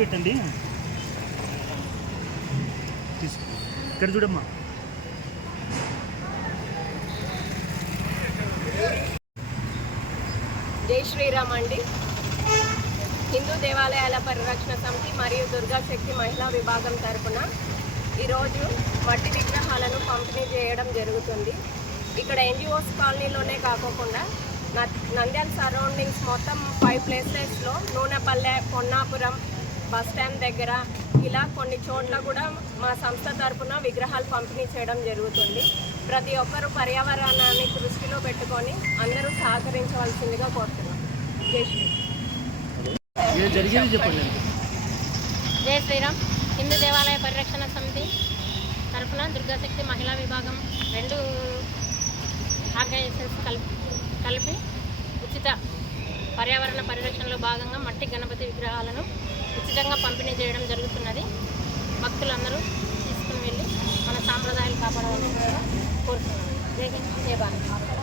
పెట్టండి. తీసుకో. ఇక్కడ చూడమ్మా. జై శ్రీరామ్ అండి. హిందూ దేవాలయాల పరిరక్షణ సమితి మరియు దుర్గా శక్తి మహిళా విభాగం తరఫున ఈరోజు మట్టి విగ్రహాలను పంపిణీ చేయడం జరుగుతుంది. ఇక్కడ ఎన్జిఓస్ కాలనీలోనే కాకోకుండా నంద్యాల సరౌండింగ్స్ మొత్తం ఫైవ్ ప్లేసెస్లో నూనెపల్లె పొన్నాపురం బస్ స్టాండ్ దగ్గర ఇలా కొన్ని చోట్ల కూడా మా సంస్థ తరపున విగ్రహాలు పంపిణీ చేయడం జరుగుతుంది. ప్రతి ఒక్కరూ పర్యావరణాన్ని దృష్టిలో పెట్టుకొని అందరూ సహకరించవలసిందిగా కోరుతున్నాం. జై శ్రీరామ్ హిందూ దేవాలయ పరిరక్షణ సమితి తరఫున దుర్గాశక్తి మహిళా విభాగం రెండు ఆర్గనైజేషన్స్ కలిపి కలిపి ఉచిత పర్యావరణ పరిరక్షణలో భాగంగా మట్టి గణపతి విగ్రహాలను ఉచితంగా పంపిణీ చేయడం జరుగుతున్నది. భక్తులందరూ తీసుకుని వెళ్ళి మన సాంప్రదాయాలు కాపాడవలసిందిగా కోరుతున్నాను. జై హింద్. జై భారత్.